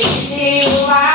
Yeshua.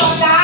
Go down.